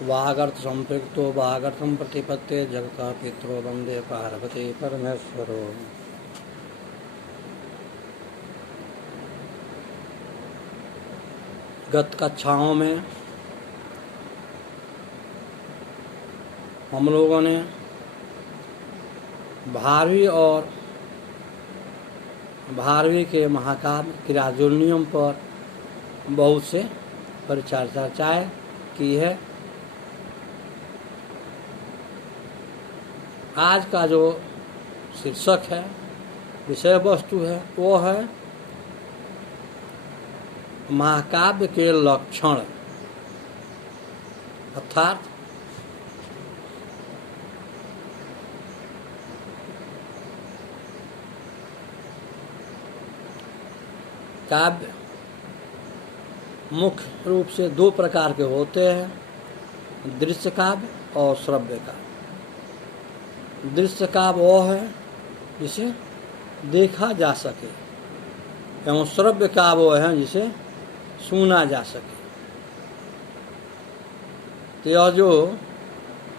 वागर्थ संपृक्तो वागर्थम प्रतिपत्ते जगता पित्रो वंदे पार्वती परमेश्वरो। गत कक्षाओं में हम लोगों ने भारवी और भारवी के महाकाव्य किराजुर्नियम पर बहुत से परिचर्चाएं की है। आज का जो शीर्षक है, विषय वस्तु है, वो है महाकाव्य के लक्षण, अर्थात काव्य मुख्य रूप से दो प्रकार के होते हैं, दृश्य काव्य और श्रव्य काव्य। दृश्य काव्य वो है जिसे देखा जा सके, एवं श्रव्य काव्य वो है जिसे सुना जा सके। तो यह जो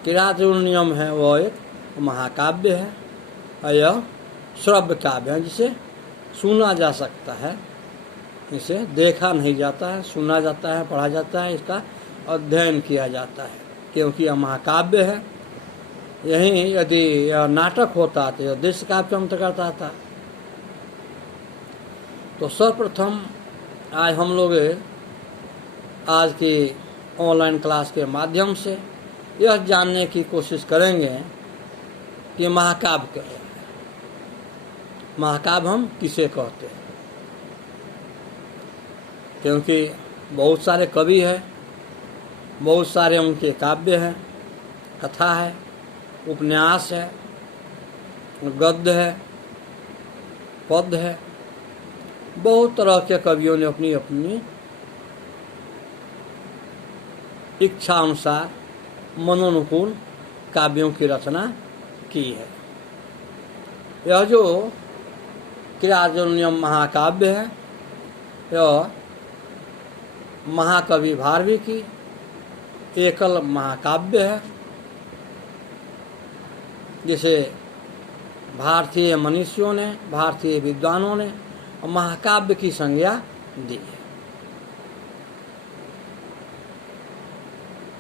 किराजुर्नियम है वह एक महाकाव्य है और यह श्रव्य काव्य है जिसे सुना जा सकता है। इसे देखा नहीं जाता है, सुना जाता है, पढ़ा जाता है, इसका अध्ययन किया जाता है, क्योंकि यह महाकाव्य है। यही यदि यह नाटक होता तो यह दृश्य काव्य के अंतर्गत आता। तो सर्वप्रथम आज हम लोग आज की ऑनलाइन क्लास के माध्यम से यह जानने की कोशिश करेंगे कि महाकाव्य क्या है, महाकाव्य हम किसे कहते हैं। क्योंकि बहुत सारे कवि हैं, बहुत सारे उनके काव्य हैं, कथा है, उपन्यास है, गद्य है, पद्य है। बहुत तरह के कवियों ने अपनी अपनी इच्छा अनुसार मनोनुकूल काव्यों की रचना की है। यह जो किराजुर्नियम महाकाव्य है, यह महाकवि भारवी की एकल महाकाव्य है, जिसे भारतीय मनीषियों ने, भारतीय विद्वानों ने महाकाव्य की संज्ञा दी है।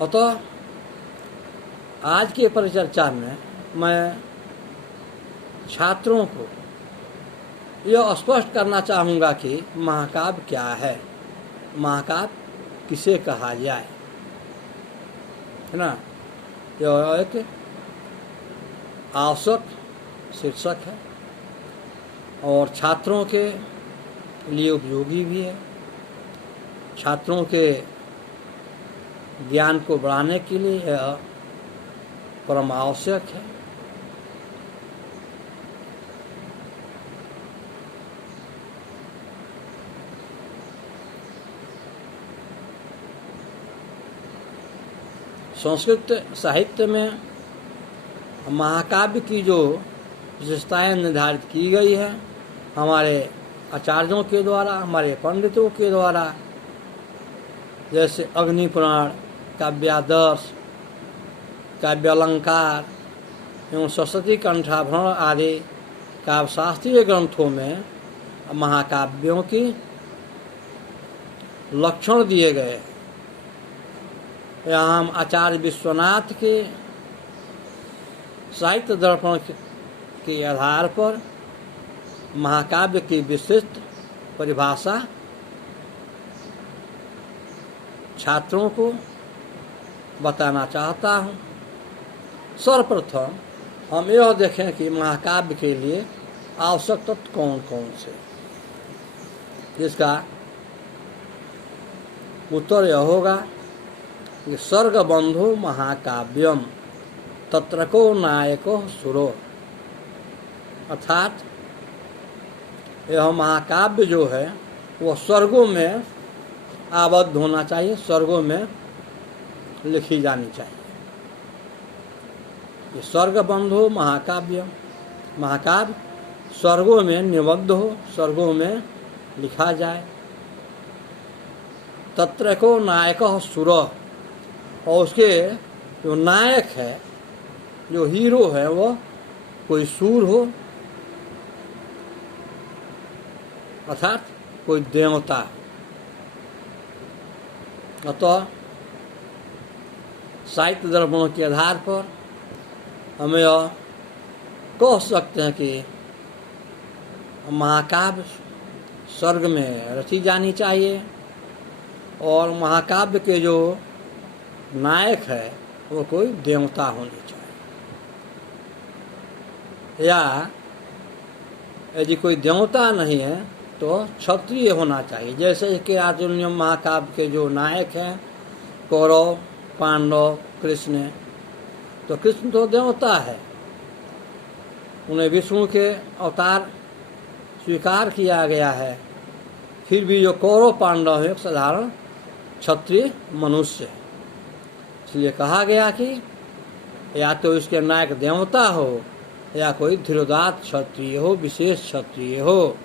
अतः आज की परिचर्चा में मैं छात्रों को यह स्पष्ट करना चाहूँगा कि महाकाव्य क्या है, महाकाव्य किसे कहा जाए, है ना। यह एक आवश्यक शीर्षक है और छात्रों के लिए उपयोगी भी है। छात्रों के ज्ञान को बढ़ाने के लिए यह परम आवश्यक है। संस्कृत साहित्य में महाकाव्य की जो विशेषताएं निर्धारित की गई है हमारे आचार्यों के द्वारा, हमारे पंडितों के द्वारा, जैसे अग्नि पुराण, काव्यादर्श, काव्य अलंकार एवं सरस्वती कंठाभरण आदि काव्यशास्त्रीय ग्रंथों में महाकाव्यों की लक्षण दिए गए। यहाँ हम आचार्य विश्वनाथ के साहित्य दर्पण के आधार पर महाकाव्य की विशिष्ट परिभाषा छात्रों को बताना चाहता हूँ। सर्वप्रथम हम यह देखें कि महाकाव्य के लिए आवश्यक तत्व कौन कौन से, जिसका उत्तर यह होगा कि सर्गबंधु महाकाव्यम तत्र को नायको सुरो। अर्थात यह महाकाव्य जो है वह स्वर्गों में आबद्ध होना चाहिए, स्वर्गों में लिखी जानी चाहिए। ये स्वर्गबंधु महाकाव्य, महाकाव्य स्वर्गों में निबद्ध हो, स्वर्गों में लिखा जाए। तत्र को नायक सुर, और उसके जो नायक है, जो हीरो है, वो कोई सूर हो अर्थात कोई देवता। अतः साहित्य दर्पणों के आधार पर हमें यह कह सकते हैं कि महाकाव्य स्वर्ग में रची जानी चाहिए और महाकाव्य के जो नायक है वो कोई देवता होनी चाहिए, या यदि कोई देवता नहीं है तो क्षत्रिय होना चाहिए। जैसे कि आर्जुनियम महाकाव्य के जो नायक हैं कौरव, पांडव, कृष्ण, तो कृष्ण तो देवता है, उन्हें विष्णु के अवतार स्वीकार किया गया है, फिर भी जो कौरव पांडव है एक साधारण क्षत्रिय मनुष्य है। इसलिए कहा गया कि या तो इसके नायक देवता हो या कोई धीरोदात्त क्षत्रिय हो, विशेष क्षत्रिय हो।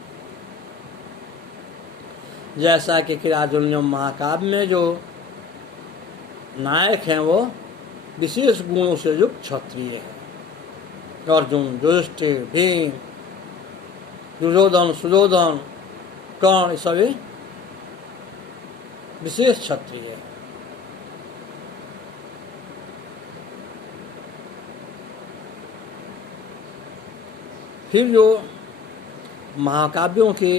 जैसा कि किराजुल्यम महाकाव्य में जो नायक हैं वो विशेष गुणों से युक्त क्षत्रिय है। अर्जुन, युधिष्ठिर, भीम, दुर्योधन, सुयोधन, कर्ण, ये सभी विशेष क्षत्रिय है। फिर जो महाकाव्यों के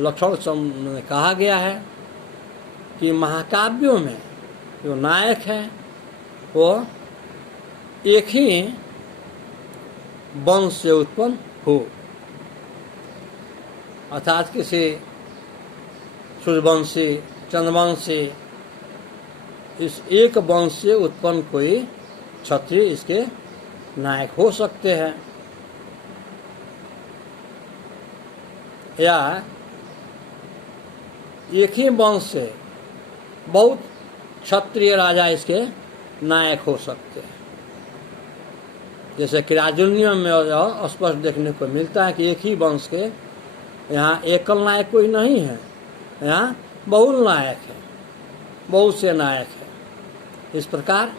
लक्षण में कहा गया है कि महाकाव्यों में जो नायक है वो एक ही वंश से उत्पन्न हो, अर्थात किसी सूर्यवंशी, चंद्रवंशी, इस एक वंश से उत्पन्न कोई क्षत्रिय इसके नायक हो सकते हैं, या एक ही वंश से बहुत क्षत्रिय राजा इसके नायक हो सकते हैं। जैसे किराजुल्यम में स्पष्ट देखने को मिलता है कि एक ही वंश के यहाँ एकल नायक कोई नहीं है, यहाँ बहुल नायक है, बहुत से नायक है। इस प्रकार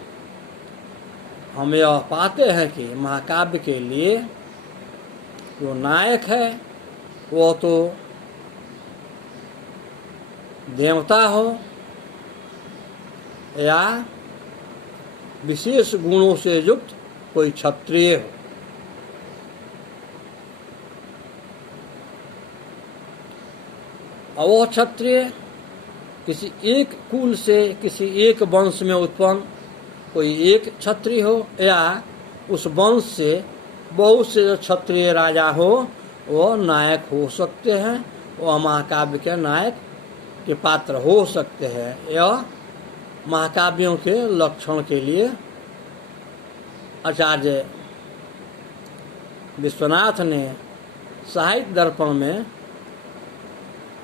हम यह पाते हैं कि महाकाव्य के लिए जो नायक है वो तो देवता हो या विशेष गुणों से युक्त कोई क्षत्रिय हो। और वह क्षत्रिय किसी एक कुल से, किसी एक वंश में उत्पन्न कोई एक क्षत्रिय हो, या उस वंश से बहुत से क्षत्रिय राजा हो, वो नायक हो सकते हैं, वो महाकाव्य के नायक के पात्र हो सकते हैं। यह महाकाव्यों के लक्षण के लिए आचार्य विश्वनाथ ने साहित्य दर्पण में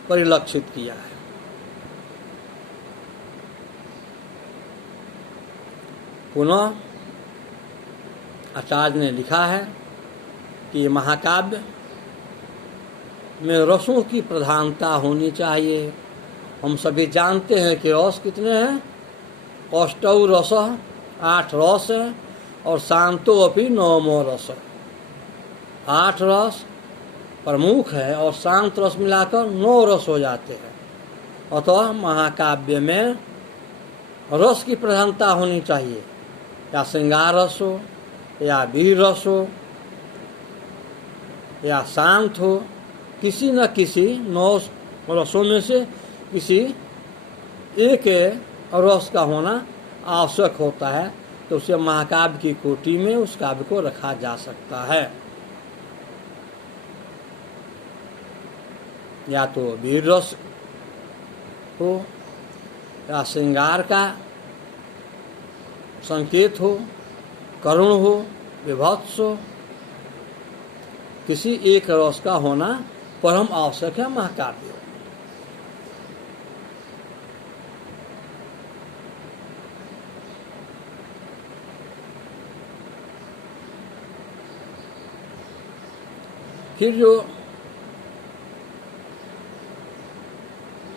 परिलक्षित किया है। पुनः आचार्य ने लिखा है कि महाकाव्य में रसों की प्रधानता होनी चाहिए। हम सभी जानते हैं कि रस कितने हैं, अष्टौ रस, 8 रस है, और शांतो अपि नवमो रस, 8 रस प्रमुख है और शांत रस मिलाकर 9 रस हो जाते हैं। अतः महाकाव्य में रस की प्रधानता होनी चाहिए, या श्रृंगार रस हो, या वीर रस हो, या शांत हो, किसी न किसी 9 रसों में से किसी एक रस का होना आवश्यक होता है, तो उसे महाकाव्य की कोटि में उस काव्य को रखा जा सकता है। या तो वीर रस हो, या श्रृंगार का संकेत हो, करुण हो, विभत्स हो, किसी एक रस का होना परम आवश्यक है महाकाव्य। फिर जो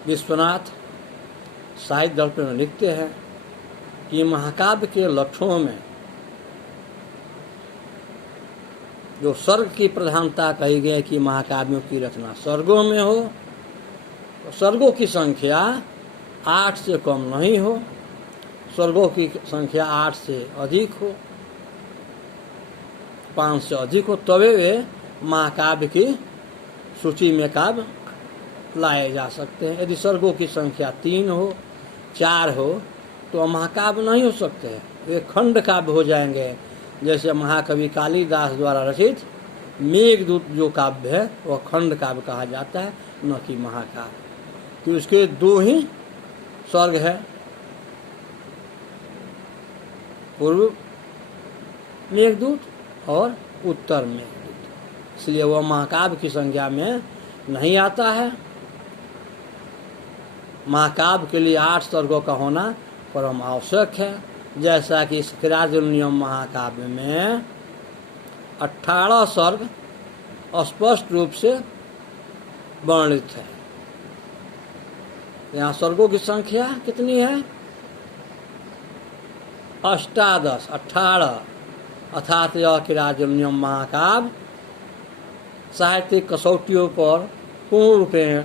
विश्वनाथ साहित्य दर्पण में लिखते हैं कि महाकाव्य के लक्षणों में जो सर्ग की प्रधानता कही गई कि महाकाव्यों की रचना सर्गों में हो, तो सर्गों की संख्या 8 से कम नहीं हो, सर्गों की संख्या 8 से अधिक हो, 5 से अधिक हो, तभी वे महाकाव्य की सूची में काव्य लाए जा सकते हैं। यदि सर्गों की संख्या 3 हो, 4 हो, तो महाकाव्य नहीं हो सकते हैं, वे खंड काव्य हो जाएंगे। जैसे महाकवि कालिदास द्वारा रचित मेघदूत जो काव्य है वह खंड काव्य कहा जाता है, न कि महाकाव्य, तो उसके 2 ही सर्ग है, पूर्व मेघदूत और उत्तर मेघदूत, इसलिए वह महाकाव्य की संज्ञा में नहीं आता है। महाकाव्य के लिए 8 सर्गों का होना परम आवश्यक है, जैसा कि इस किरातुल्यम महाकाव्य में 18 सर्ग स्पष्ट रूप से वर्णित है। यहाँ सर्गों की संख्या कितनी है? 18 अर्थात यह किरातुल्यम महाकाव्य साहित्यिक कसौटियों पर पूर्ण रूपेण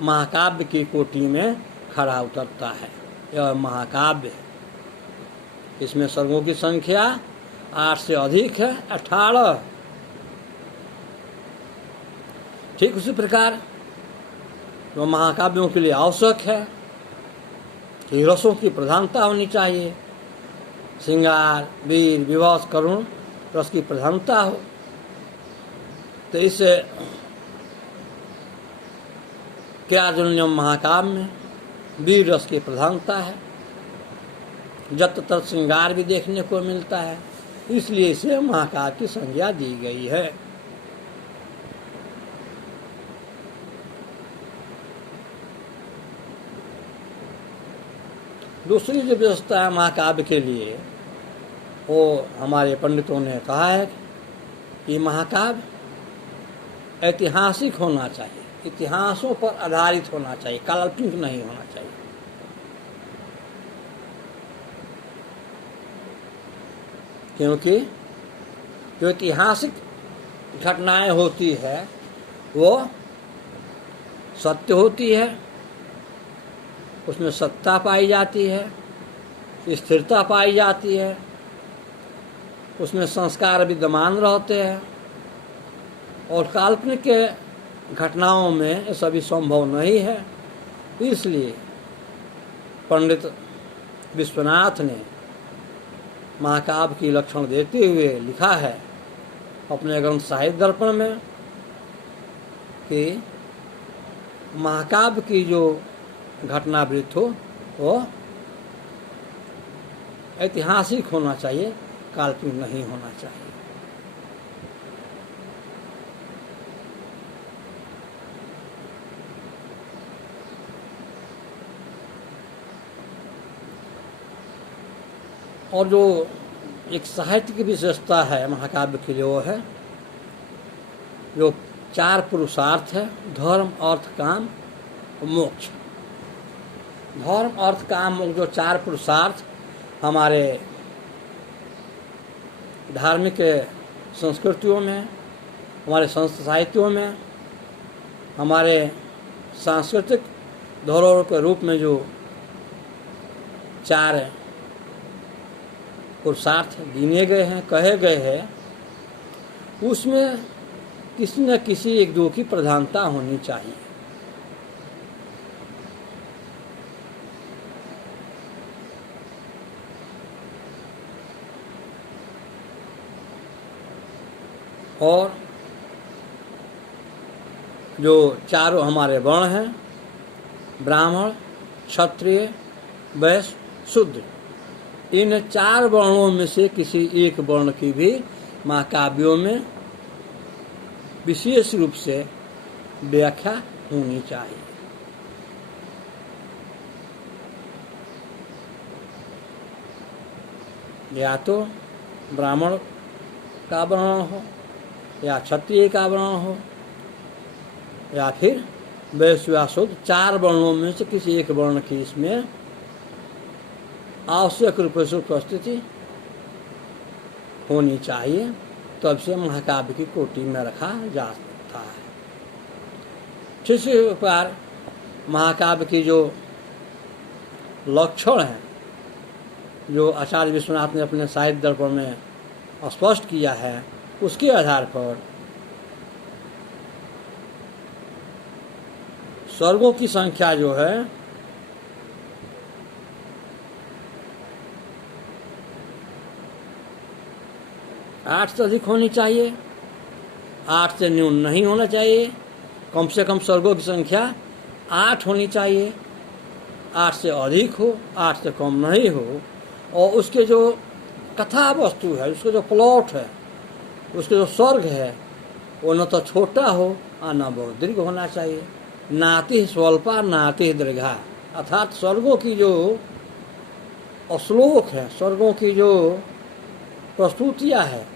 महाकाव्य की कोटि में खड़ा उतरता है। यह महाकाव्य है, इसमें सर्गों की संख्या 8 से अधिक है, 18। ठीक उसी प्रकार जो महाकाव्यों के लिए आवश्यक है कि रसों की प्रधानता होनी चाहिए, श्रृंगार, वीर, विवास, करुण रस की प्रधानता हो, तो इस किरातुल्यम महाकाव्य में वीर रस की प्रधानता है, जत्र श्रृंगार भी देखने को मिलता है, इसलिए इसे महाकाव्य की संज्ञा दी गई है। दूसरी जो व्यवस्था है महाकाव्य के लिए, वो हमारे पंडितों ने कहा है कि महाकाव्य ऐतिहासिक होना चाहिए, इतिहासों पर आधारित होना चाहिए, काल्पनिक नहीं होना चाहिए। क्योंकि जो ऐतिहासिक घटनाएं होती है वो सत्य होती है, उसमें सत्ता पाई जाती है, स्थिरता पाई जाती है, उसमें संस्कार विद्यमान रहते हैं, और काल्पनिक के घटनाओं में ये सभी संभव नहीं है। इसलिए पंडित विश्वनाथ ने महाकाव्य की लक्षण देते हुए लिखा है अपने ग्रंथ साहित्य दर्पण में कि महाकाव्य की जो घटनावृत्त हो वो ऐतिहासिक होना चाहिए, काल्पनिक नहीं होना चाहिए। और जो एक साहित्य की विशेषता है महाकाव्य के लिए वो है जो 4 पुरुषार्थ है, धर्म, अर्थ, काम और मोक्ष। धर्म, अर्थ, काम, मोक्ष जो 4 पुरुषार्थ हमारे धार्मिक संस्कृतियों में, हमारे संस्कृत साहित्यों में, हमारे सांस्कृतिक धरोहर के रूप में जो 4 पुरुषार्थ गिने गए हैं, कहे गए हैं, उसमें किसी न किसी एक दो की प्रधानता होनी चाहिए। और जो 4 हमारे वर्ण हैं, ब्राह्मण, क्षत्रिय, वैश्य, शूद्र, इन 4 वर्णों में से किसी एक वर्ण की भी महाकाव्यों में विशेष रूप से व्याख्या होनी चाहिए। या तो ब्राह्मण का वर्णन हो, या क्षत्रिय का वर्णन हो, या फिर वैश्य या शूद्र, 4 वर्णों में से किसी एक वर्ण की इसमें आवश्यक रूप से उपस्थिति होनी चाहिए, तब से महाकाव्य की कोटि में रखा जाता है। ठीक इसी प्रकार महाकाव्य की जो लक्षण है, जो आचार्य विश्वनाथ ने अपने साहित्य दर्पण में स्पष्ट किया है, उसके आधार पर स्वर्गों की संख्या जो है 8 से अधिक होनी चाहिए, 8 से न्यून नहीं होना चाहिए। कम से कम स्वर्गों की संख्या 8 होनी चाहिए, 8 से अधिक हो, 8 से कम नहीं हो। और उसके जो कथा वस्तु है, उसके जो प्लॉट है, उसके जो स्वर्ग है, वो न तो छोटा हो और न बहुत दीर्घ होना चाहिए। नाति स्वल्पा नाति दीर्घा, अर्थात स्वर्गों की जो श्लोक है, स्वर्गों की जो प्रस्तुतियाँ है,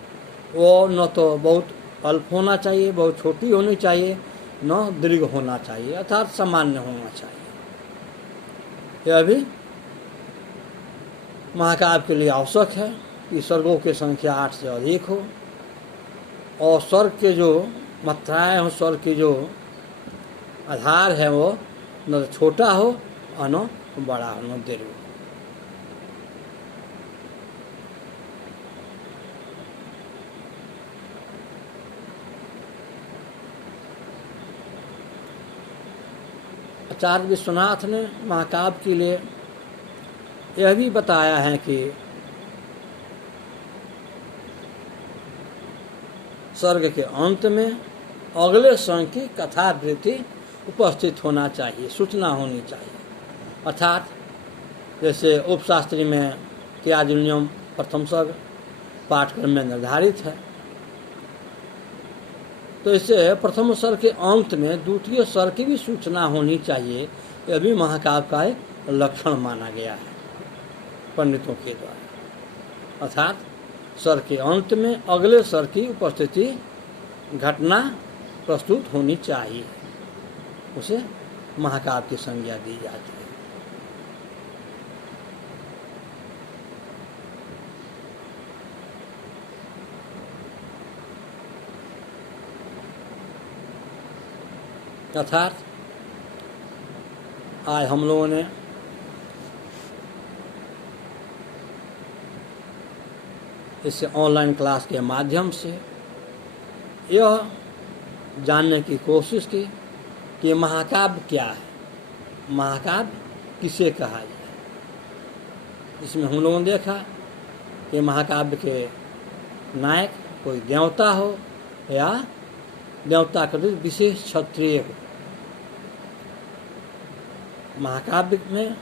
वो न तो बहुत अल्प होना चाहिए, बहुत छोटी होनी चाहिए, न दीर्घ होना चाहिए, अर्थात सामान्य होना चाहिए। यह भी महाकाव्य के लिए आवश्यक है कि स्वर्गों की संख्या 8 से अधिक हो, और स्वर्ग के जो मात्राएं हो, स्वर्ग की जो आधार है, वो न तो छोटा हो और न बड़ा हो, न दीर्घ हो। आचार्य विश्वनाथ ने महाकाव्य के लिए यह भी बताया है कि सर्ग के अंत में अगले संग की कथावृत्ति उपस्थित होना चाहिए, सूचना होनी चाहिए। अर्थात जैसे उपशास्त्री में क्रियाजन्यम प्रथम सर्ग पाठक्रम में निर्धारित है, तो इससे प्रथम सर्ग के अंत में द्वितीय सर्ग की भी सूचना होनी चाहिए। यह भी महाकाव्य का एक लक्षण माना गया है पंडितों के द्वारा। अर्थात सर्ग के अंत में अगले सर्ग की उपस्थिति घटना प्रस्तुत होनी चाहिए, उसे महाकाव्य की संज्ञा दी जाती है। अर्थात आज हम लोगों ने इस ऑनलाइन क्लास के माध्यम से यह जानने की कोशिश की कि महाकाव्य क्या है, महाकाव्य किसे कहा जाए। इसमें हम लोगों ने देखा कि महाकाव्य के नायक कोई देवता हो या देवता का विशेष क्षत्रिय हो। महाकाव्य में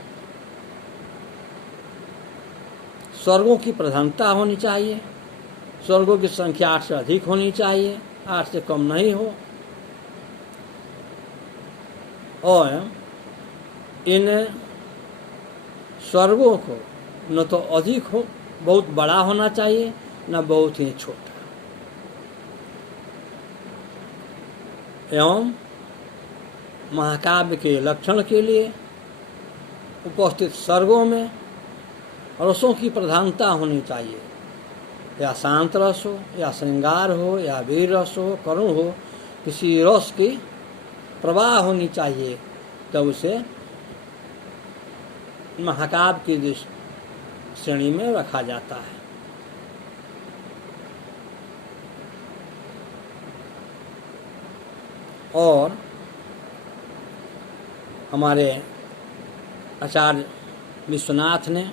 स्वर्गों की प्रधानता होनी चाहिए, स्वर्गों की संख्या 8 से अधिक होनी चाहिए, 8 से कम नहीं हो, और इन स्वर्गों को न तो अधिक हो, बहुत बड़ा होना चाहिए, न बहुत ही छोटा। एवं महाकाव्य के लक्षण के लिए उपस्थित सर्गों में रसों की प्रधानता होनी चाहिए, या शांत रस हो, या श्रृंगार हो, या वीर रस हो, करुण हो, किसी रस की प्रवाह होनी चाहिए, तब उसे महाकाव्य की श्रेणी में रखा जाता है। और हमारे आचार्य विश्वनाथ ने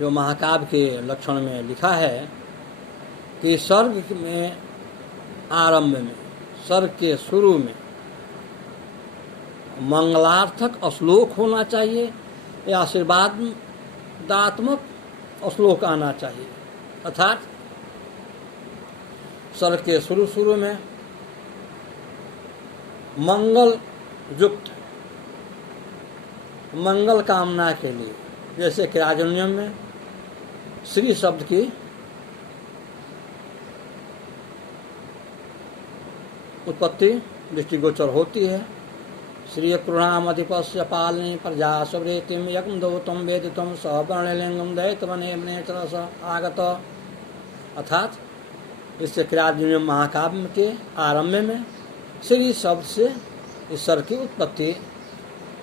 जो महाकाव्य के लक्षण में लिखा है कि सर्ग में आरंभ में, सर्ग के शुरू में मंगलार्थक श्लोक होना चाहिए या आशीर्वादात्मक श्लोक आना चाहिए। अर्थात सर्ग के शुरू में मंगल युक्त, मंगल कामना के लिए, जैसे कि राजन्यम में श्री शब्द की उत्पत्ति दृष्टिगोचर होती है, श्री कृणामधिपस्य पालने प्रजा सुवृत्तिम यज्ञ दोतम वेदितम सवर्णलिंगम दैतवने स आगत। अर्थात इससे किरात महाकाव्य के आरंभ में श्री शब्द से ईश्वर की उत्पत्ति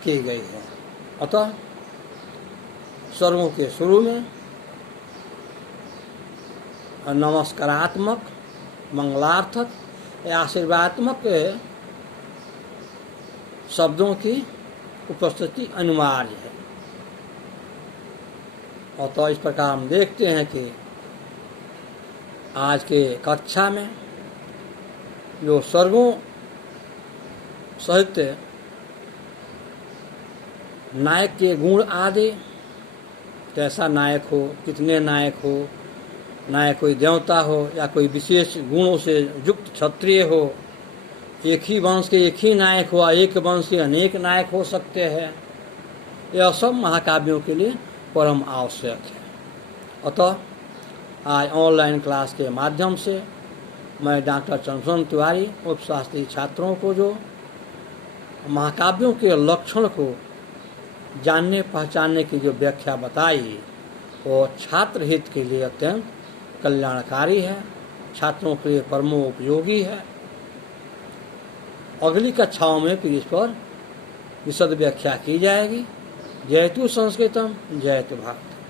की गई है। अतः स्वर्गों के शुरू में नमस्कारात्मक, मंगलार्थक या आशीर्वादात्मक शब्दों की उपस्थिति अनिवार्य है। और तो इस प्रकार हम देखते हैं कि आज के कक्षा में जो स्वर्गों सहित नायक के गुण आदि, कैसा नायक हो, कितने नायक हो, नायक कोई देवता हो या कोई विशेष गुणों से युक्त क्षत्रिय हो, एक ही वंश के एक ही नायक हो, एक वंश के अनेक नायक हो सकते हैं, यह सब महाकाव्यों के लिए परम आवश्यक है। अतः आज ऑनलाइन क्लास के माध्यम से मैं डॉक्टर चंद्रशेखर तिवारी उपशास्त्री छात्रों को जो महाकाव्यों के लक्षण को जानने पहचानने की जो व्याख्या बताई, वो छात्र हित के लिए अत्यंत कल्याणकारी है, छात्रों के लिए परमो उपयोगी है। अगली कक्षाओं में फिर इस पर विशद व्याख्या की जाएगी। जयतु संस्कृतम जयतु भारत।